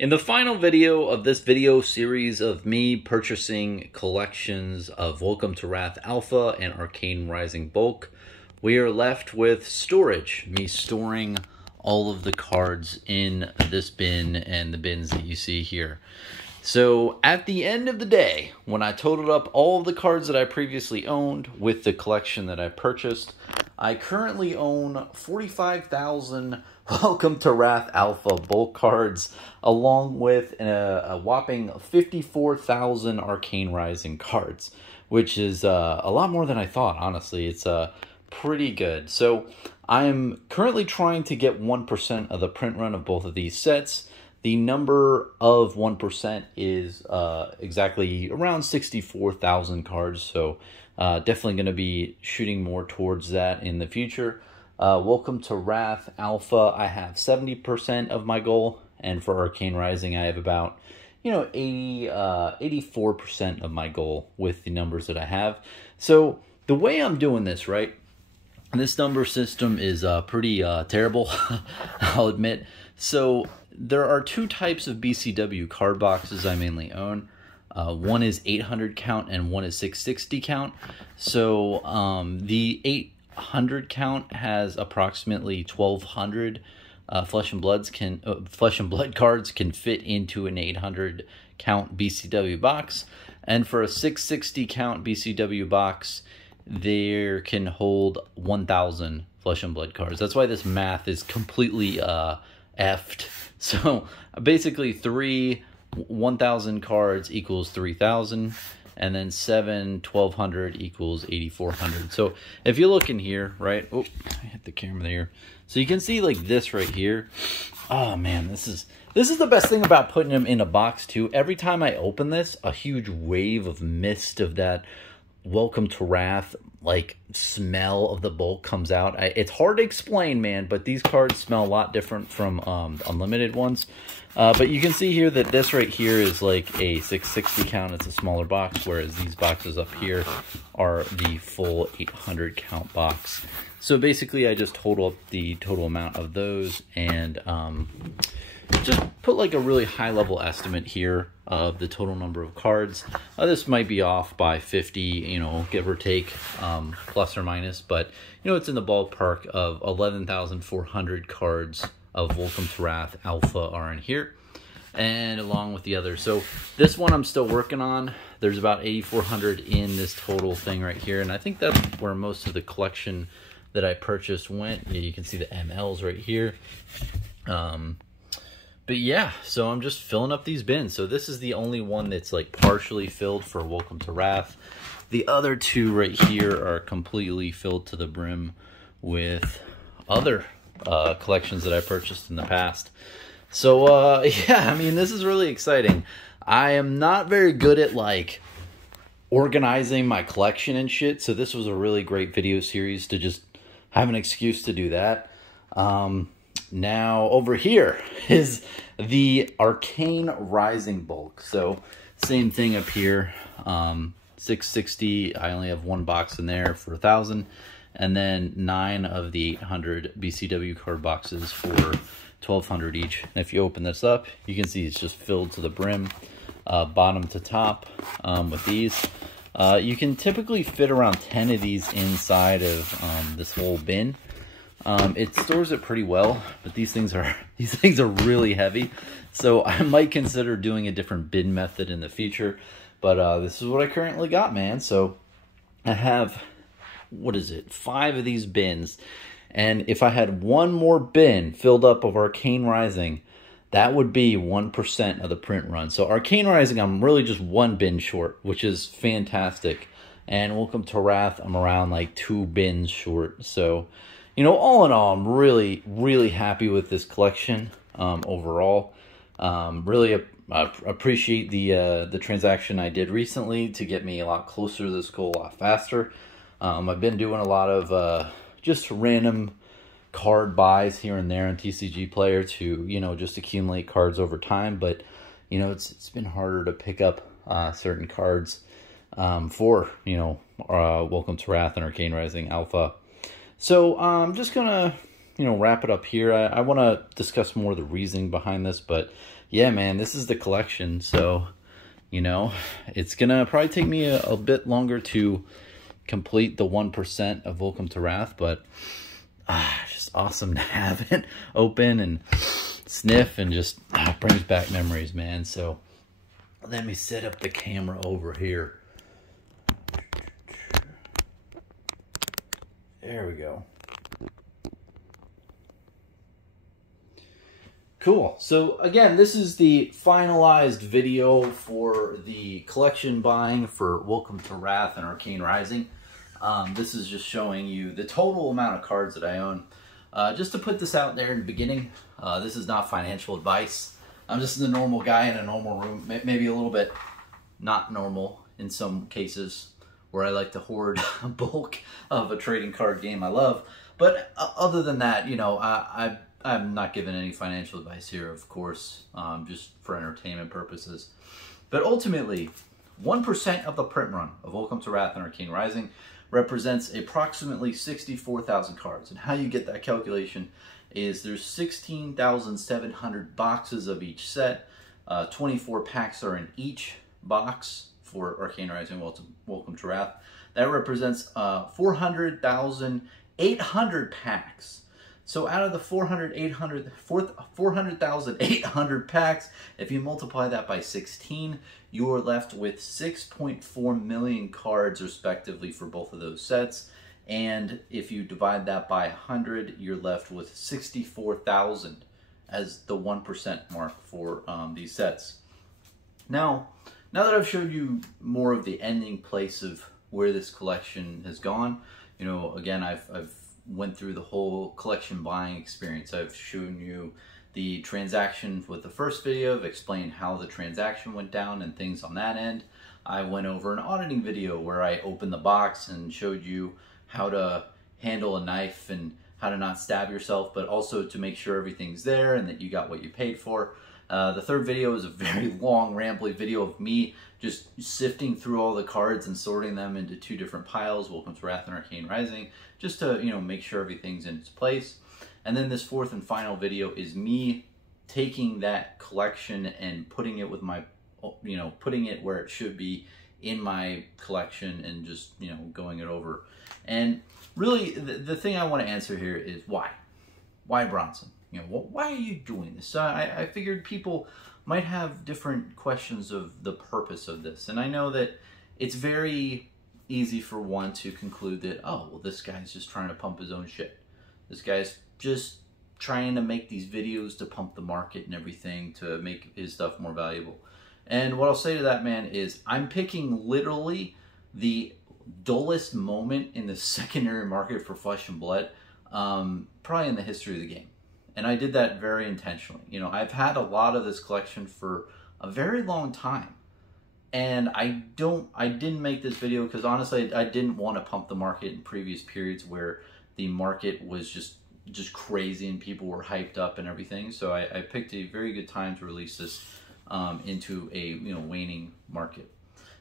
In the final video of this video series of me purchasing collections of Welcome to Wrath Alpha and Arcane Rising Bulk, we are left with storage. Me storing all of the cards in this bin and the bins that you see here. So at the end of the day, when I totaled up all of the cards that I previously owned with the collection that I purchased, I currently own 45,000 Welcome to Wrath Alpha bulk cards, along with a whopping 54,000 Arcane Rising cards, which is a lot more than I thought, honestly. It's pretty good. So I'm currently trying to get 1% of the print run of both of these sets. The number of 1% is exactly around 64,000 cards, so definitely going to be shooting more towards that in the future. Welcome to Wrath Alpha, I have 70% of my goal, and for Arcane Rising, I have about, 84% of my goal with the numbers that I have. So the way I'm doing this, right, this number system is pretty terrible, I'll admit. So there are two types of BCW card boxes I mainly own. One is 800 count and one is 660 count. So the 800 count has approximately 1,200 flesh and blood cards can fit into an 800 count BCW box, and for a 660 count BCW box, there can hold 1,000 flesh and blood cards. That's why this math is completely effed. So basically 1,000 cards equals 3,000, and then 1,200 equals 8,400. So if you look in here, right? Oh, I hit the camera there. So you can see like this right here. Oh man, this is the best thing about putting them in a box too. Every time I open this, a huge wave of mist of that Welcome to Wrath like smell of the bulk comes out. It's hard to explain, man, but these cards smell a lot different from unlimited ones. But you can see here that this right here is like a 660 count. It's a smaller box, whereas these boxes up here are the full 800 count box. So basically I just total up the total amount of those and just put like a really high level estimate here of the total number of cards. This might be off by 50, give or take, plus or minus, but it's in the ballpark of 11,400 cards of Welcome to Wrath Alpha are in here, and along with the others. So this one I'm still working on. There's about 8,400 in this total thing right here, and I think that's where most of the collection that I purchased went. You can see the MLs right here. But yeah, so I'm just filling up these bins. So this is the only one that's like partially filled for Welcome to Wrath. The other two right here are completely filled to the brim with other collections that I purchased in the past. So yeah, I mean, this is really exciting. I am not very good at like organizing my collection and shit, so this was a really great video series to just have an excuse to do that. Now over here is the Arcane Rising bulk. So same thing up here, 660. I only have one box in there for 1,000, and then 9 of the 800 BCW card boxes for 1,200 each. And if you open this up, you can see it's just filled to the brim, bottom to top, with these. You can typically fit around 10 of these inside of this whole bin. It stores it pretty well, but these things are really heavy, so I might consider doing a different bin method in the future. But this is what I currently got, man. So I have, what is it, 5 of these bins, and if I had one more bin filled up of Arcane Rising, that would be 1% of the print run. So Arcane Rising, I'm really just one bin short, which is fantastic. And Welcome to Wrath, I'm around like 2 bins short. So all in all, I'm really, really happy with this collection overall. Really appreciate the transaction I did recently to get me a lot closer to this goal a lot faster. I've been doing a lot of just random card buys here and there on TCG Player to, just accumulate cards over time. But, it's been harder to pick up certain cards for, Welcome to Wrath and Arcane Rising Alpha. So I'm just gonna, wrap it up here. I want to discuss more of the reasoning behind this, but yeah, man, this is the collection. So, you know, it's gonna probably take me a bit longer to complete the 1% of Welcome to Wrath, but just awesome to have it open and sniff, and just brings back memories, man. So let me set up the camera over here. There we go. Cool. So again, this is the finalized video for the collection buying for Welcome to Wrath and Arcane Rising. This is just showing you the total amount of cards that I own. Just to put this out there in the beginning, this is not financial advice. I'm just a normal guy in a normal room, maybe a little bit not normal in some cases, where I like to hoard a bulk of a trading card game I love. But other than that, you know, I'm not giving any financial advice here, of course, just for entertainment purposes. But ultimately, 1% of the print run of Welcome to Wrath and Arcane Rising represents approximately 64,000 cards. And how you get that calculation is there's 16,700 boxes of each set. 24 packs are in each box for Arcane Rising Welcome to Wrath. That represents 400,800 packs. So out of the 400,800 packs, if you multiply that by 16, you are left with 6.4 million cards respectively for both of those sets. And if you divide that by 100, you're left with 64,000 as the 1% mark for these sets. Now that I've showed you more of the ending place of where this collection has gone, you know, again, I've went through the whole collection buying experience. I've shown you the transaction with the first video. I've explained how the transaction went down and things on that end. I went over an auditing video where I opened the box and showed you how to handle a knife and how to not stab yourself, but also to make sure everything's there and that you got what you paid for. The third video is a very long, rambly video of me just sifting through all the cards and sorting them into two different piles, Welcome to Wrath and Arcane Rising, just to, you know, make sure everything's in its place. And then this fourth and final video is me taking that collection and putting it with my, you know, putting it where it should be in my collection and just, you know, going it over. And really, the thing I want to answer here is why? Why Bronson? You know, why are you doing this? I figured people might have different questions of the purpose of this. And I know that it's very easy for one to conclude that, oh, well, this guy's just trying to pump his own shit. This guy's just trying to make these videos to pump the market and everything to make his stuff more valuable. And what I'll say to that, man, is I'm picking literally the dullest moment in the secondary market for Flesh and Blood, probably in the history of the game. And I did that very intentionally. You know, I've had a lot of this collection for a very long time. And I didn't make this video because honestly, I didn't want to pump the market in previous periods where the market was just crazy and people were hyped up and everything. So I picked a very good time to release this into a, you know, waning market.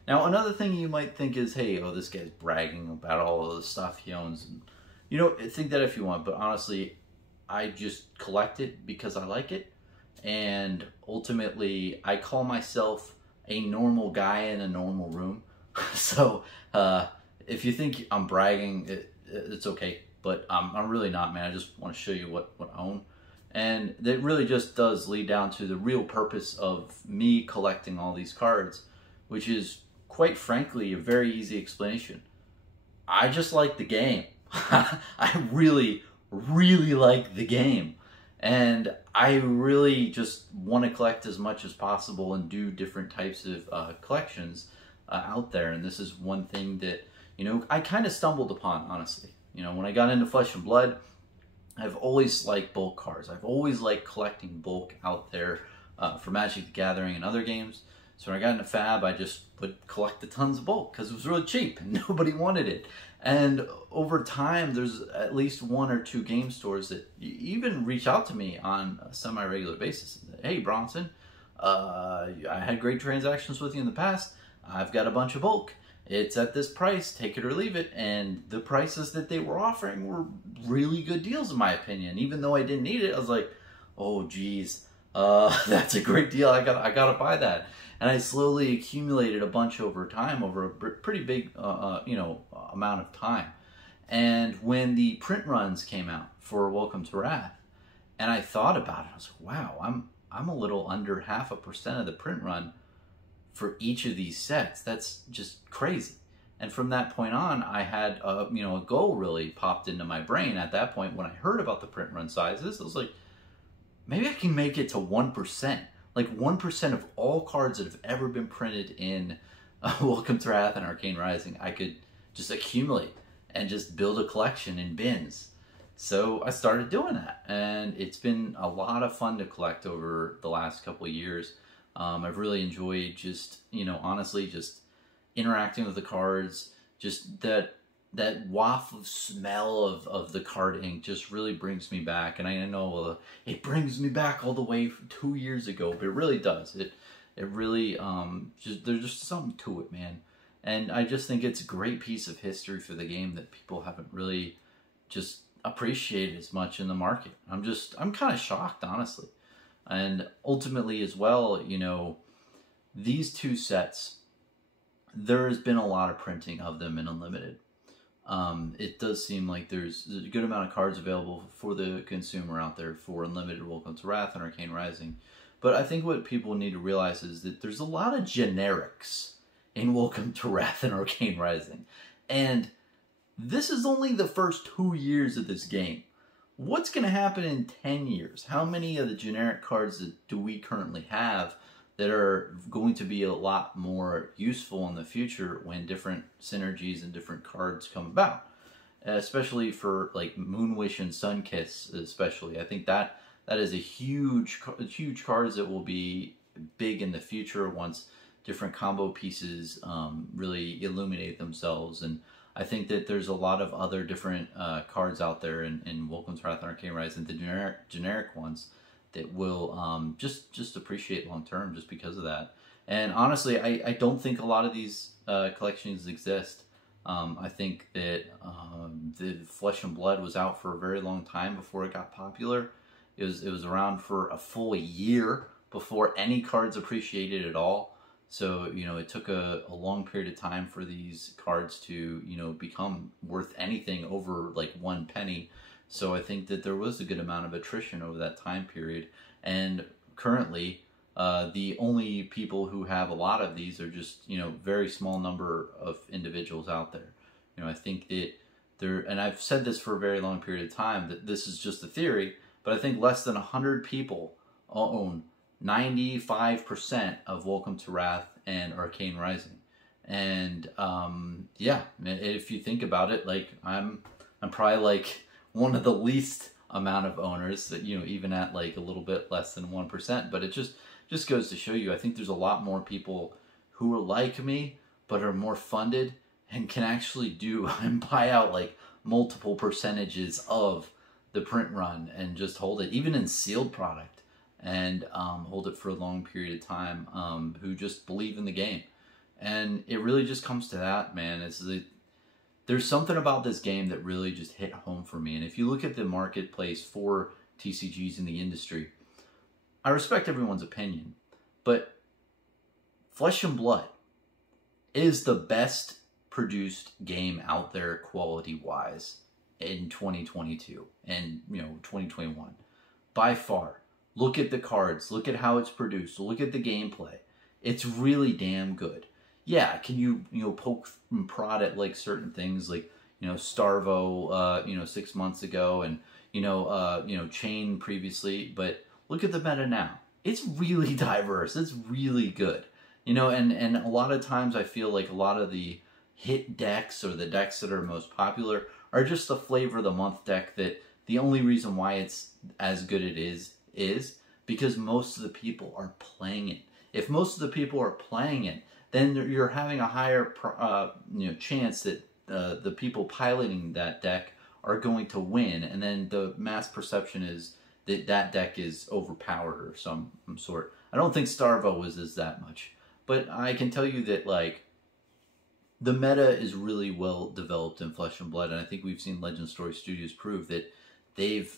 Now, another thing you might think is, hey, oh, this guy's bragging about all of the stuff he owns. And, you know, think that if you want, but honestly, I just collect it because I like it. And ultimately, I call myself a normal guy in a normal room. So if you think I'm bragging, it's okay. But I'm really not, man. I just want to show you what I own. And that really just does lead down to the real purpose of me collecting all these cards, which is, quite frankly, a very easy explanation. I just like the game. I really like the game. And I really just want to collect as much as possible and do different types of collections out there. And this is one thing that, you know, I kind of stumbled upon, honestly. You know, when I got into Flesh and Blood, I've always liked bulk cards. I've always liked collecting bulk out there for Magic the Gathering and other games. So when I got into FAB, I just would collect the tons of bulk because it was really cheap and nobody wanted it. And over time, there's at least 1 or 2 game stores that even reach out to me on a semi-regular basis. Hey, Bronson, I had great transactions with you in the past. I've got a bunch of bulk. It's at this price, take it or leave it. And the prices that they were offering were really good deals in my opinion. Even though I didn't need it, I was like, oh geez, That's a great deal. I gotta buy that. And I slowly accumulated a bunch over time, over a pretty big, amount of time. And when the print runs came out for Welcome to Wrath, and I thought about it, I was like, wow, I'm a little under 0.5% of the print run for each of these sets. That's just crazy. And from that point on, I had a goal really popped into my brain. At that point, when I heard about the print run sizes, I was like, maybe I can make it to 1%. Like 1% of all cards that have ever been printed in Welcome to Wrath and Arcane Rising, I could just accumulate and just build a collection in bins. So I started doing that, and it's been a lot of fun to collect over the last couple of years. I've really enjoyed just, honestly, just interacting with the cards. Just that waft of smell of the card ink just really brings me back. And I know it brings me back all the way from 2 years ago, but it really does. It really, there's just something to it, man. And I just think it's a great piece of history for the game that people haven't really just appreciated as much in the market. I'm kind of shocked, honestly. And ultimately as well, these two sets, there has been a lot of printing of them in Unlimited. It does seem like there's a good amount of cards available for the consumer out there for Unlimited Welcome to Wrath and Arcane Rising. But I think what people need to realize is that there's a lot of generics in Welcome to Wrath and Arcane Rising. And this is only the first 2 years of this game. What's going to happen in 10 years? How many of the generic cards do we currently have that are going to be a lot more useful in the future when different synergies and different cards come about? Especially for like Moonwish and Sunkiss, especially. I think that is a huge cards that will be big in the future once different combo pieces really illuminate themselves. And I think that there's a lot of other different cards out there in Welcome to Wrath and Arcane Rising, the generic ones, that will just appreciate long term just because of that. And honestly, I don't think a lot of these collections exist. I think that the Flesh and Blood was out for a very long time before it got popular. It was around for a full year before any cards appreciated at all. So, it took a long period of time for these cards to, become worth anything over like 1 penny. So I think that there was a good amount of attrition over that time period. And currently, the only people who have a lot of these are just, very small number of individuals out there. I think that and I've said this for a very long period of time, that this is just a theory, but I think less than 100 people own 95% of Welcome to Wrath and Arcane Rising. And yeah, if you think about it, like I'm probably like one of the least amount of owners that, even at like a little bit less than 1%. But it just goes to show you, I think there's a lot more people who are like me but are more funded and can actually do and buy out like multiple percentages of the print run and just hold it, even in sealed product, and hold it for a long period of time, who just believe in the game. And it really just comes to that, man. There's something about this game that really just hit home for me. And if you look at the marketplace for TCGs in the industry, I respect everyone's opinion, but Flesh and Blood is the best produced game out there quality-wise in 2022 and 2021 by far. Look at the cards, look at how it's produced, look at the gameplay. It's really damn good. Yeah, can you poke and prod at like certain things like Starvo 6 months ago and Chain previously, but look at the meta now. It's really diverse. It's really good. And a lot of times I feel like a lot of the hit decks or the decks that are most popular are just the flavor of the month deck that the only reason why it's as good it is because most of the people are playing it. If most of the people are playing it, then you're having a higher chance that the people piloting that deck are going to win, and then the mass perception is that that deck is overpowered or some sort. I don't think Starvo is that much, but I can tell you that like the meta is really well developed in Flesh and Blood, and I think we've seen Legend Story Studios prove that they've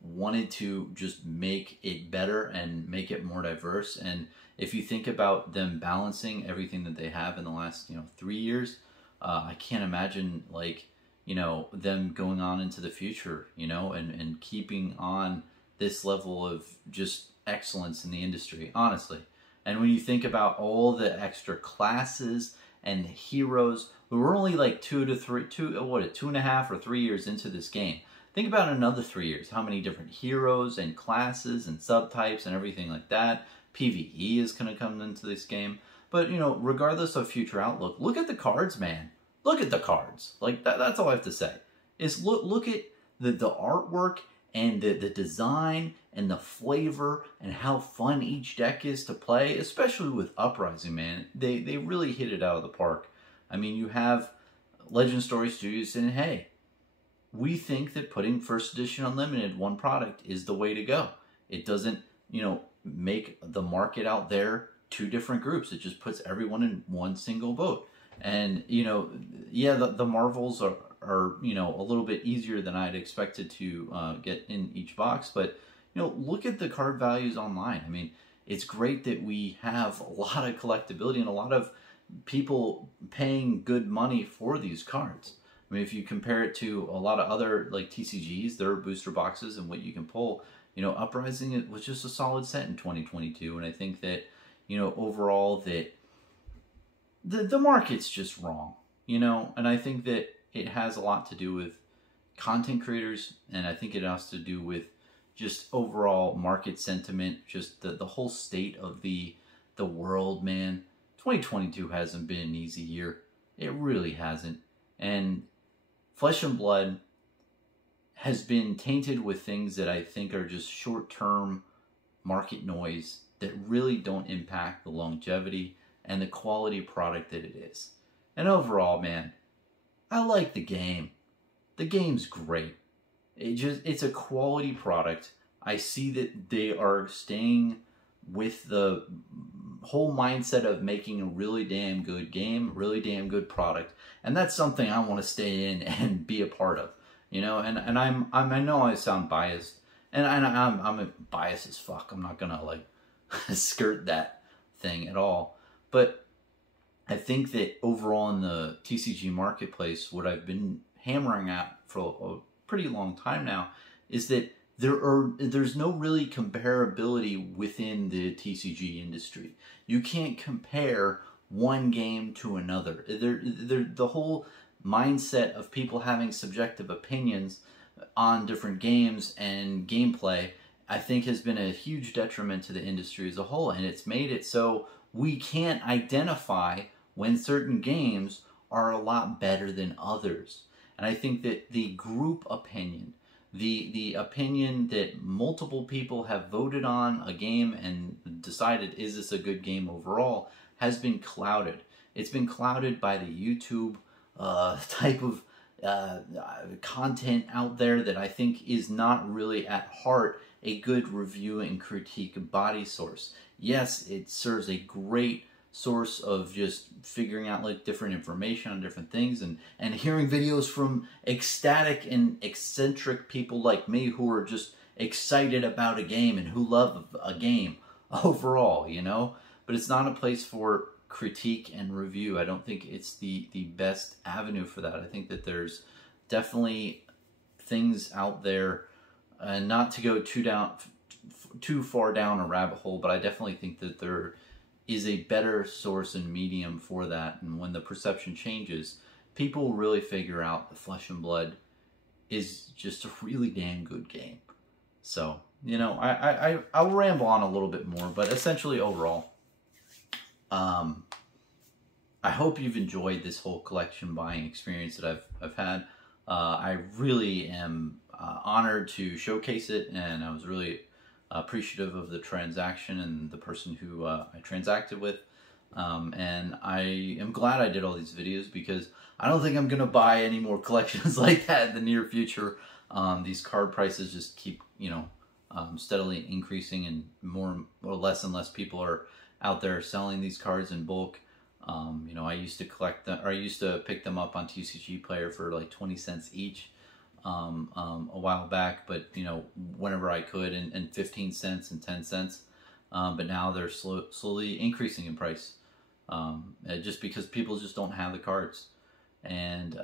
wanted to just make it better and make it more diverse. And if you think about them balancing everything that they have in the last 3 years, I can't imagine like them going on into the future, and keeping on this level of just excellence in the industry, honestly. And when you think about all the extra classes and the heroes, we're only like 2.5 or 3 years into this game. Think about another 3 years, how many different heroes and classes and subtypes and everything like that. PvE is going to come into this game. But, regardless of future outlook, look at the cards, man. Look at the cards. Like, that's all I have to say. Is look at the artwork and the design and the flavor and how fun each deck is to play, especially with Uprising, man. They really hit it out of the park. I mean, you have Legend Story Studios saying, hey, we think that putting First Edition Unlimited one product is the way to go. It doesn't, make the market out there two different groups. It just puts everyone in one single boat. And, yeah, the Marvels are a little bit easier than I'd expected to get in each box. But, look at the card values online. I mean, it's great that we have a lot of collectability and a lot of people paying good money for these cards. I mean, if you compare it to a lot of other like TCGs, their booster boxes and what you can pull, Uprising, it was just a solid set in 2022. And I think that, overall that the market's just wrong, and I think that it has a lot to do with content creators, and I think it has to do with just overall market sentiment, just the whole state of the world, man. 2022 hasn't been an easy year. It really hasn't. And Flesh and Blood has been tainted with things that I think are just short-term market noise that really don't impact the longevity and the quality product that it is. And overall, man, I like the game. The game's great. It's a quality product. I see that they are staying with the whole mindset of making a really damn good game, really damn good product. And that's something I want to stay in and be a part of. And I know I sound biased, and I'm biased as fuck. I'm not gonna like skirt that thing at all. But I think that overall in the TCG marketplace, what I've been hammering at for a pretty long time now is that there's no really comparability within the TCG industry. You can't compare one game to another. The whole mindset of people having subjective opinions on different games and gameplay, I think, has been a huge detriment to the industry as a whole, and it's made it so we can't identify when certain games are a lot better than others. And I think that the group opinion, the opinion that multiple people have voted on a game and decided, is this a good game overall, has been clouded. It's been clouded by the YouTube type of content out there that I think is not really at heart a good review and critique body source. Yes, it serves a great source of just figuring out like different information on different things and hearing videos from ecstatic and eccentric people like me who are just excited about a game and who love a game overall, but it's not a place for critique and review. I don't think it's the best avenue for that. I think that there's definitely things out there, and not to go too far down a rabbit hole, but I definitely think that there is a better source and medium for that. And when the perception changes, people really figure out that Flesh and Blood is just a really damn good game. So, I'll ramble on a little bit more, but essentially overall, I hope you've enjoyed this whole collection buying experience that I've had. I really am honored to showcase it, and I was really appreciative of the transaction and the person who I transacted with. And I am glad I did all these videos because I don't think I'm going to buy any more collections like that in the near future. These card prices just keep, steadily increasing, and more or less and less people are out there selling these cards in bulk. I used to collect them, or I used to pick them up on TCG Player for like 20 cents each. a while back, but you know, whenever I could, and 15 cents and 10 cents. But now they're slowly increasing in price, just because people just don't have the cards. And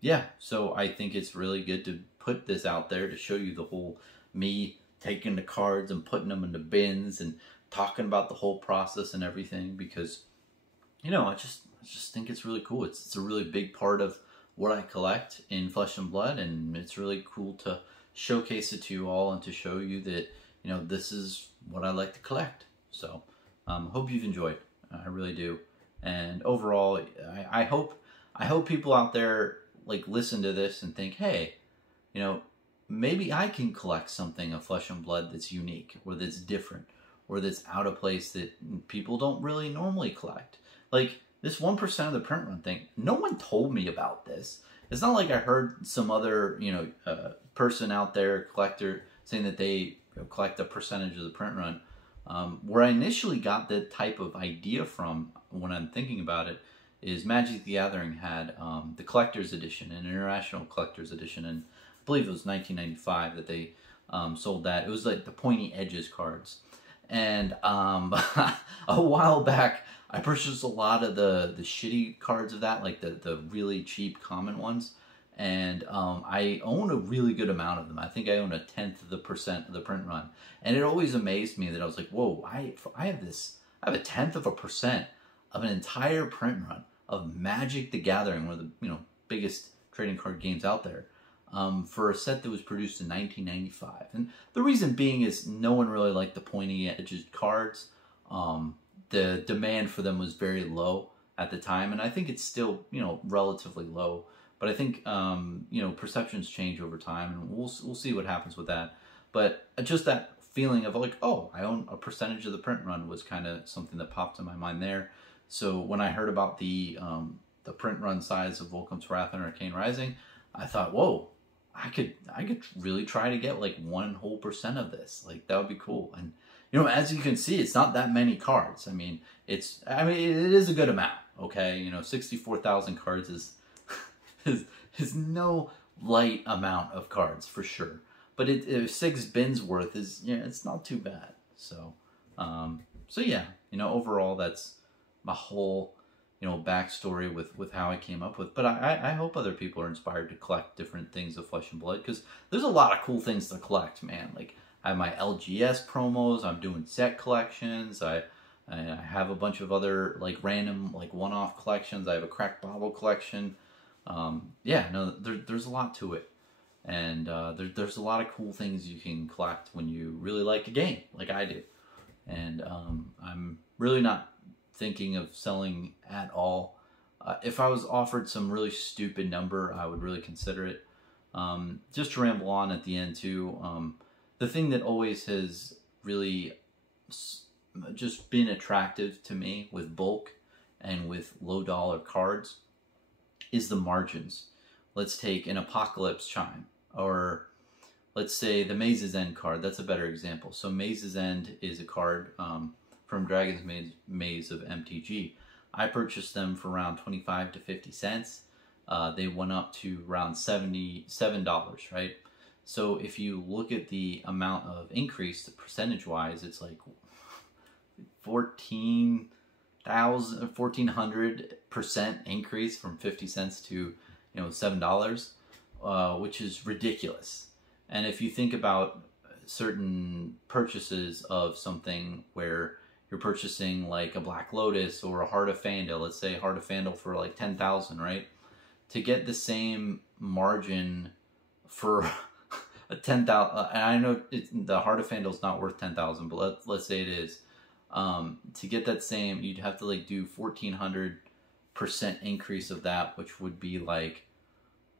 yeah, so I think it's really good to put this out there to show you the whole me taking the cards and putting them in the bins and talking about the whole process and everything, because you know, I just think it's really cool. It's a really big part of what I collect in Flesh and Blood, and it's really cool to showcase it to you all and to show you that, you know, this is what I like to collect. So hope you've enjoyed. I really do. And overall, I hope people out there like listen to this and think, hey, you know, maybe I can collect something of Flesh and Blood that's unique, or that's different, or that's out of place that people don't really normally collect. Like this 1% of the print run thing, no one told me about this. It's not like I heard some other, you know, person out there, collector, saying that they collect a percentage of the print run. Where I initially got the type of idea from, when I'm thinking about it, is Magic the Gathering had the collector's edition, an international collector's edition, and I believe it was 1995 that they sold that. It was like the pointy edges cards. And a while back, I purchased a lot of the shitty cards of that, like the really cheap common ones. And I own a really good amount of them. I think I own 1/10 of the percent of the print run. And it always amazed me that I was like, whoa, I have 1/10 of a percent of an entire print run of Magic the Gathering, one of the, you know, biggest trading card games out there, for a set that was produced in 1995. And the reason being is no one really liked the pointy edged cards. The demand for them was very low at the time, and I think it's still, you know, relatively low. But I think, you know, perceptions change over time, and we'll see what happens with that. But just that feeling of like, oh, I own a percentage of the print run was kind of something that popped in my mind there. So when I heard about the print run size of Welcome to Wrath and Arcane Rising, I thought, whoa, I could really try to get like 1% of this. Like that would be cool. And you know, as you can see, it's not that many cards. I mean, it is a good amount. Okay, you know, 64,000 cards is no light amount of cards for sure. But 6 bins worth is, yeah, it's not too bad. So, so yeah, you know, overall that's my whole, you know, backstory with how I came up with. But I hope other people are inspired to collect different things of Flesh and Blood, because there's a lot of cool things to collect, man. Like I have my LGS promos. I'm doing set collections. I have a bunch of other like random like one-off collections. I have a cracked bottle collection. Yeah, no, there's a lot to it, and there's a lot of cool things you can collect when you really like a game, like I do. And I'm really not thinking of selling at all. If I was offered some really stupid number, I would really consider it. Just to ramble on at the end too, the thing that always has really just been attractive to me with bulk and with low dollar cards is the margins. Let's take an Apocalypse Chime, or let's say the Maze's End card. That's a better example. So Maze's End is a card from Dragon's Maze of MTG. I purchased them for around 25 to 50 cents. They went up to around $77, right? So if you look at the amount of increase, percentage-wise, it's like 1,400% increase from 50 cents to, you know, $7, which is ridiculous. And if you think about certain purchases of something where you're purchasing like a Black Lotus or a Heart of Fandel, let's say Heart of Fandel for like 10,000, right? To get the same margin for a 10,000, and I know the Heart of Fandel is not worth 10,000, but let's say it is. To get that same, you'd have to like do 1,400% increase of that, which would be like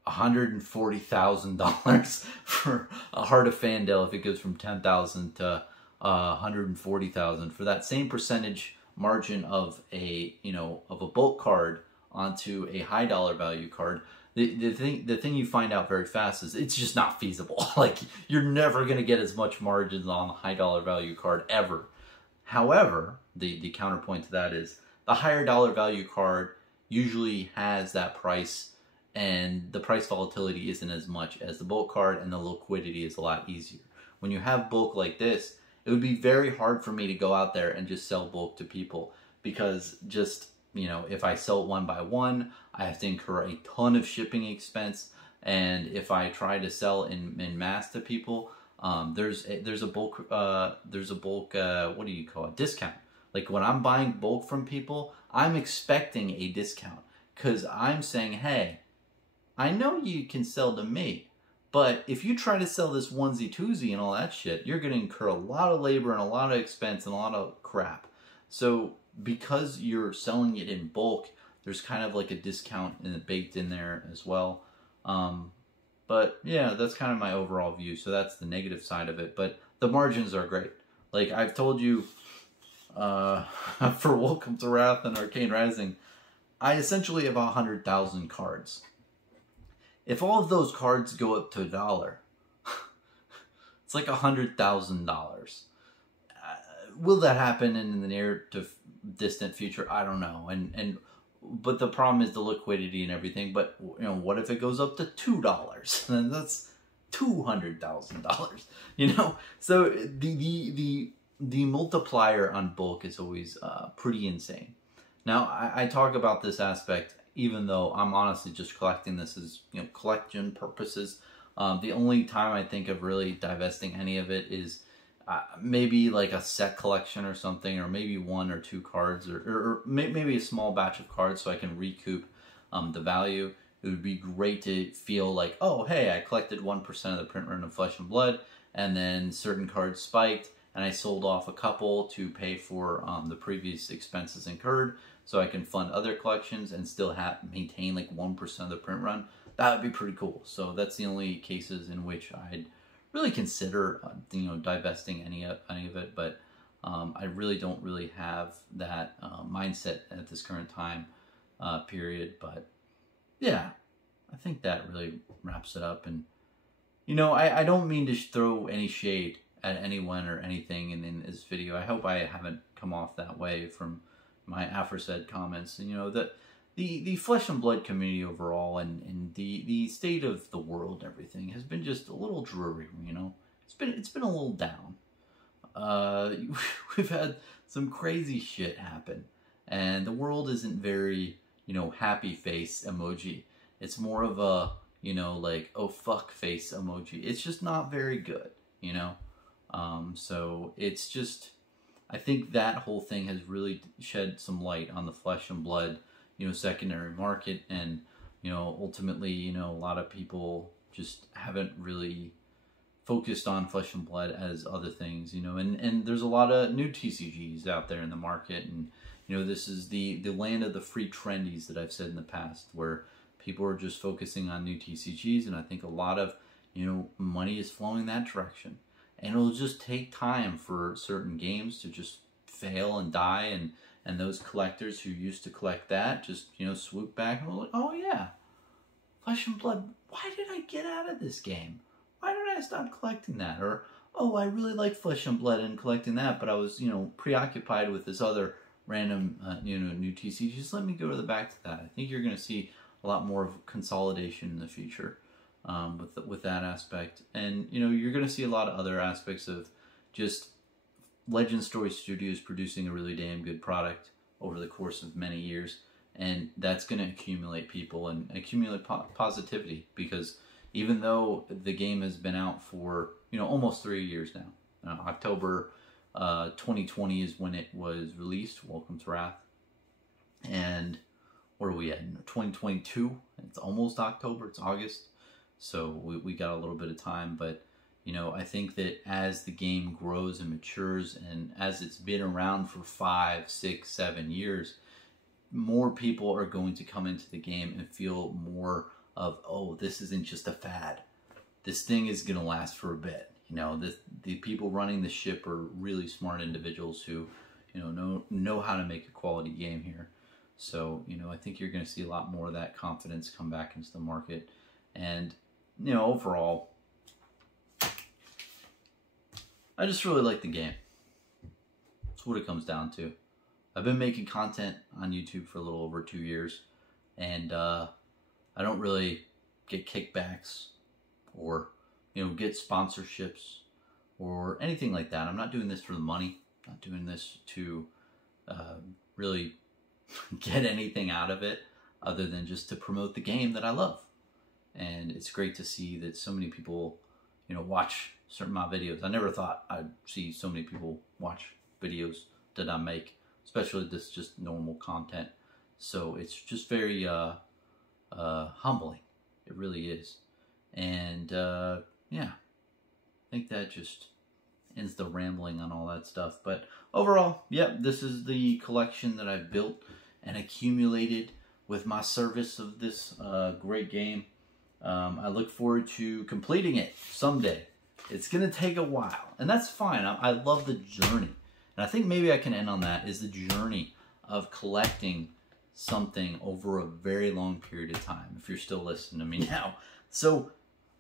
$140,000 for a Heart of Fandel if it goes from 10,000 to 140,000 for that same percentage margin of a, you know, of a bulk card onto a high dollar value card. The thing you find out very fast is it's just not feasible. Like you're never going to get as much margins on a high dollar value card ever. However, the counterpoint to that is the higher dollar value card usually has that price and the price volatility isn't as much as the bulk card, and the liquidity is a lot easier. When you have bulk like this, it would be very hard for me to go out there and just sell bulk to people, because just, you know, if I sell it one by one, I have to incur a ton of shipping expense. And if I try to sell in mass to people, there's a bulk what do you call it, discount. Like when I'm buying bulk from people, I'm expecting a discount, because I'm saying, hey, I know you can sell to me, but if you try to sell this onesie twosie and all that shit, you're going to incur a lot of labor and a lot of expense and a lot of crap. So because you're selling it in bulk, there's kind of like a discount baked in there as well. But yeah, that's kind of my overall view. So that's the negative side of it. But the margins are great. Like I've told you, for Welcome to Wrath and Arcane Rising, I essentially have 100,000 cards. If all of those cards go up to $1, it's like $100,000. Will that happen in the near to distant future? I don't know. But the problem is the liquidity and everything. But you know, what if it goes up to $2? Then that's $200,000. You know, so the multiplier on bulk is always pretty insane. Now I talk about this aspect, even though I'm honestly just collecting this as, you know, collection purposes. The only time I think of really divesting any of it is maybe like a set collection or something, or maybe 1 or 2 cards, or maybe a small batch of cards so I can recoup the value. It would be great to feel like, oh, hey, I collected 1% of the print run of Flesh and Blood, and then certain cards spiked, and I sold off a couple to pay for the previous expenses incurred, so I can fund other collections and still maintain like 1% of the print run. That would be pretty cool. So that's the only cases in which I'd really consider, you know, divesting any of it. But I really don't really have that mindset at this current time period. But yeah, I think that really wraps it up. And you know, I don't mean to throw any shade at anyone or anything in this video. I hope I haven't come off that way from my aforesaid comments. And you know, the Flesh and Blood community overall and the state of the world and everything has been just a little dreary, you know. It's been a little down. We've had some crazy shit happen, and the world isn't very, you know, happy face emoji. It's more of a, you know, like, oh fuck face emoji. It's just not very good, you know. So it's just, I think that whole thing has really shed some light on the Flesh and Blood, you know, secondary market. And, you know, ultimately, you know, a lot of people just haven't really focused on Flesh and Blood as other things, you know, and there's a lot of new TCGs out there in the market. And, you know, this is the land of the free trendies that I've said in the past, where people are just focusing on new TCGs. And I think a lot of, you know, money is flowing that direction. And it'll just take time for certain games to just fail and die, and those collectors who used to collect that just, you know, swoop back and like, oh yeah, Flesh and Blood, why did I get out of this game? Why did I stop collecting that? Or, oh, I really like Flesh and Blood and collecting that, but I was, you know, preoccupied with this other random, you know, new TCG. Just let me go back to that. I think you're going to see a lot more of consolidation in the future. With that aspect. And, you know, you're going to see a lot of other aspects of just Legend Story Studios producing a really damn good product over the course of many years. And that's going to accumulate people and accumulate positivity, because even though the game has been out for, you know, almost 3 years now, October 2020 is when it was released, Welcome to Wrath. And where are we at? 2022? It's almost October, it's August. So we got a little bit of time, but, you know, I think that as the game grows and matures, and as it's been around for 5, 6, 7 years, more people are going to come into the game and feel more of, oh, this isn't just a fad. This thing is going to last for a bit. You know, the people running the ship are really smart individuals who, you know how to make a quality game here. So, you know, I think you're going to see a lot more of that confidence come back into the market. And, you know, overall, I just really like the game. That's what it comes down to. I've been making content on YouTube for a little over 2 years, and I've I don't really get kickbacks or, you know, get sponsorships or anything like that. I'm not doing this for the money. I'm not doing this to really get anything out of it other than just to promote the game that I love. And it's great to see that so many people, you know, watch certain of my videos. I never thought I'd see so many people watch videos that I make, especially this just normal content. So it's just very humbling. It really is. And yeah, I think that just ends the rambling on all that stuff. But overall, yeah, this is the collection that I've built and accumulated with my service of this great game. I look forward to completing it someday. It's going to take a while, and that's fine. I love the journey. And I think maybe I can end on that, is the journey of collecting something over a very long period of time, if you're still listening to me now. So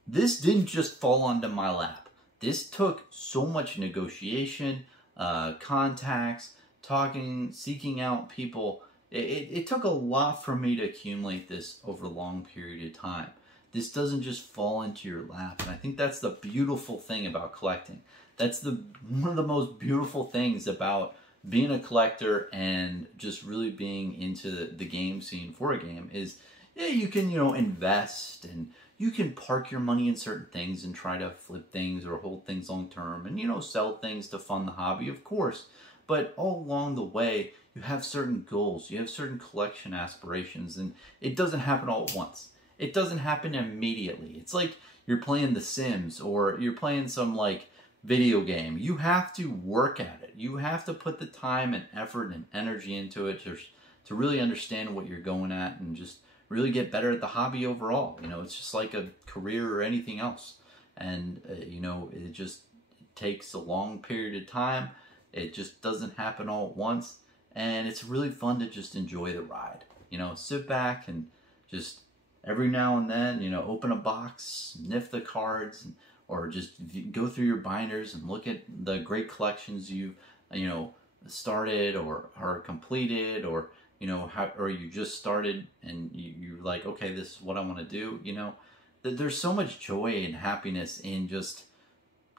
this didn't just fall onto my lap. This took so much negotiation, contacts, talking, seeking out people. It took a lot for me to accumulate this over a long period of time. This doesn't just fall into your lap. And I think that's the beautiful thing about collecting. That's one of the most beautiful things about being a collector and just really being into the game scene for a game is, yeah, you can, you know, invest and you can park your money in certain things and try to flip things or hold things long term and, you know, sell things to fund the hobby, of course. But all along the way, you have certain goals, you have certain collection aspirations, and it doesn't happen all at once. It doesn't happen immediately. It's like you're playing The Sims or you're playing some like video game. You have to work at it. You have to put the time and effort and energy into it to really understand what you're going at and just really get better at the hobby overall. You know, it's just like a career or anything else. And, you know, it takes a long period of time. It just doesn't happen all at once. And it's really fun to just enjoy the ride. You know, sit back and just every now and then, you know, open a box, sniff the cards, or just go through your binders and look at the great collections you've, you know, started or are completed, or, you know, or you just started and you're like, okay, this is what I want to do. You know, there's so much joy and happiness in just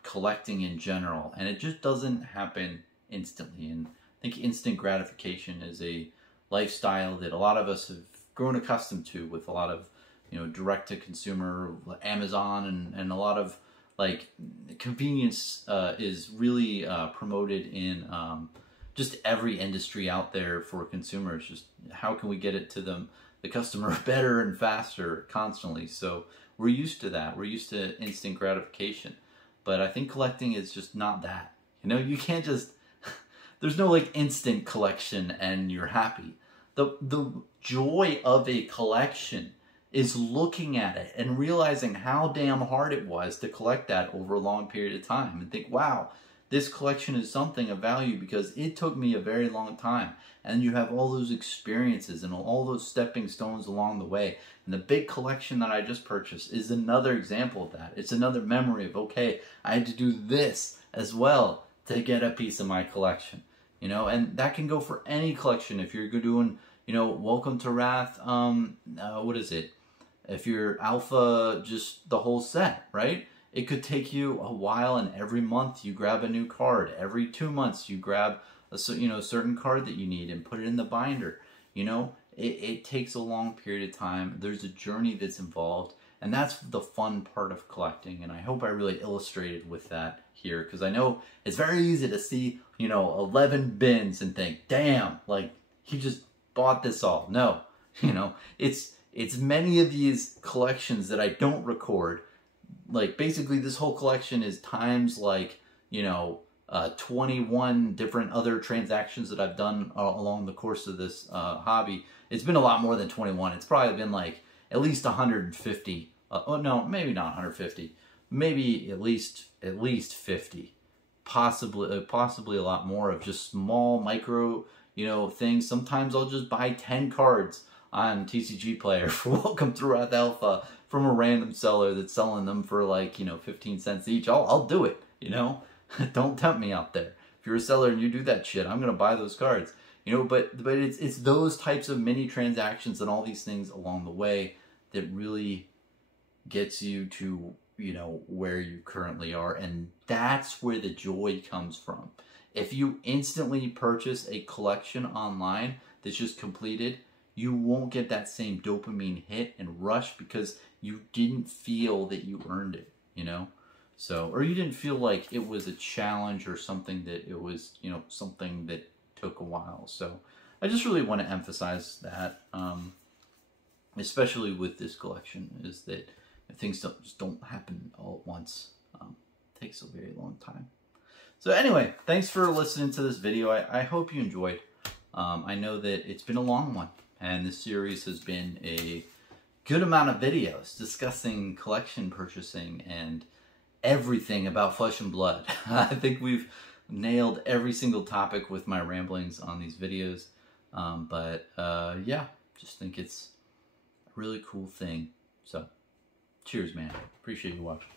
collecting in general, and it just doesn't happen instantly. And I think instant gratification is a lifestyle that a lot of us have grown accustomed to with a lot of, you know, direct to consumer, Amazon, and a lot of like convenience is really promoted in just every industry out there for consumers. Just how can we get it to the customer better and faster constantly? So we're used to that. We're used to instant gratification. But I think collecting is just not that. You know, you can't just, there's no like instant collection and you're happy. The joy of a collection is looking at it and realizing how damn hard it was to collect that over a long period of time and think, wow, this collection is something of value because it took me a very long time. And you have all those experiences and all those stepping stones along the way. And the big collection that I just purchased is another example of that. It's another memory of, okay, I had to do this as well to get a piece of my collection. You know, and that can go for any collection. If you're doing, you know, Welcome to Wrath, what is it? If you're Alpha, just the whole set, right? It could take you a while, and every month you grab a new card. Every 2 months you grab a certain card that you need and put it in the binder. You know, it takes a long period of time. There's a journey that's involved, and that's the fun part of collecting. And I hope I really illustrated with that here, because I know it's very easy to see, you know, 11 bins and think, damn, like he just bought this all. No, you know, it's many of these collections that I don't record. Like basically this whole collection is times like, you know, 21 different other transactions that I've done along the course of this hobby. It's been a lot more than 21. It's probably been like at least 150. Oh no, maybe not 150. Maybe at least 50. Possibly a lot more of just small micro, you know, things. Sometimes I'll just buy 10 cards on TCG Player for Welcome to Wrath Alpha from a random seller that's selling them for like, you know, 15 cents each. I'll do it, you know. Don't tempt me out there. If you're a seller and you do that shit, I'm gonna buy those cards, you know. But it's those types of mini transactions and all these things along the way that really gets you to, you know, where you currently are. And that's where the joy comes from. If you instantly purchase a collection online that's just completed, you won't get that same dopamine hit and rush because you didn't feel that you earned it, you know? So, or you didn't feel like it was a challenge or something that it was, you know, something that took a while. So I just really want to emphasize that, especially with this collection, is that things just don't happen all at once. It takes a very long time. So anyway, thanks for listening to this video. I hope you enjoyed. I know that it's been a long one, and this series has been a good amount of videos discussing collection purchasing and everything about Flesh and Blood. I think we've nailed every single topic with my ramblings on these videos. Yeah, just think it's a really cool thing. So, cheers, man. Appreciate you watching.